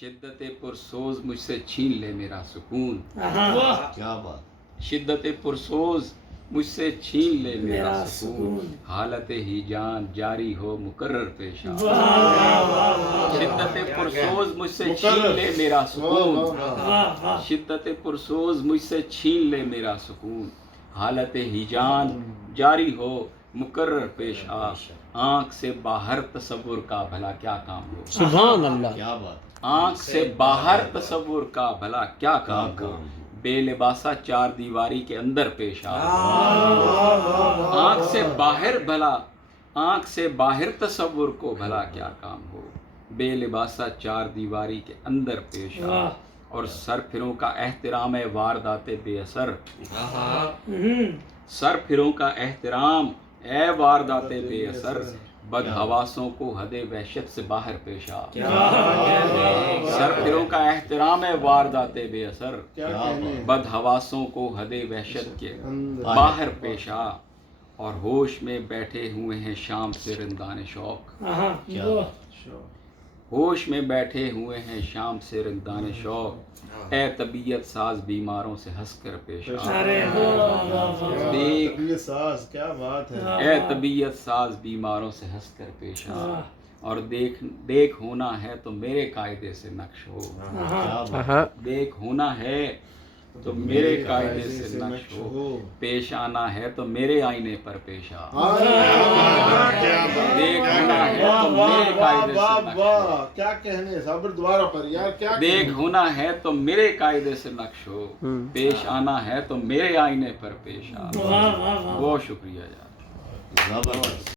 شدت پرسوز مجھ سے چھین لے میرا سکون، کیا بات، شدت پرسوز مجھ سے چھین لے میرا سکون، حالت ہی جان جاری ہو مقرر پیش آ، شدت پرسوز مجھ سے چھین لے میرا سکون، شدت پرسوز مجھ سے چھین لے میرا سکون، حالت ہی جان جاری ہو مقرر پیش آ، آنکھ سے باہر تصور کا بھلا کیا کام ہو، سبحان اللہ، کیا بات، آنکھ سے باہر تصور کا بھلا کیا کام ہو، بے لباسا چار دیواری کے اندر پیش آ، آنکھ سے باہر بھلا، آنکھ سے باہر تصور کو بھلا کیا کام ہو، بے لباسا چار دیواری کے اندر پیش آ، اور سر پھروں کا احترام ہے واردات بے اثر، سر پھروں کا احترام اے واردات بے اثر، بد حواسوں کو حد وحشت سے باہر پیش آ، سر پھروں کا احترام ہے واردات بے اثر، بد حواسوں کو حد وحشت کے باہر پیش آ، اور ہوش میں بیٹھے ہوئے ہیں شام سے رندان شوق، ہوش میں بیٹھے ہوئے ہیں شام سے رندان شوق، اے طبیعت ساز بیماروں سے ہنس کر پیش آ، دیکھ کیا بات ہے، اے طبیعت ساز بیماروں سے ہنس کر پیش آ، اور دیکھ ہونا ہے تو میرے قاعدے سے نقش ہو، دیکھ ہونا ہے تو میرے قاعدے سے نقش ہو، پیش آنا ہے تو میرے آئینے پر پیش آ، دیکھ ہونا ہے تو میرے قاعدے سے نقش ہو، کیا کہنے، صبر دوبارہ پر یار، کیا دیکھ ہونا ہے تو میرے قاعدے سے نقش ہو، پیش آنا ہے تو میرے آئینے پر پیش آ، بہت شکریہ یار۔ زبردست۔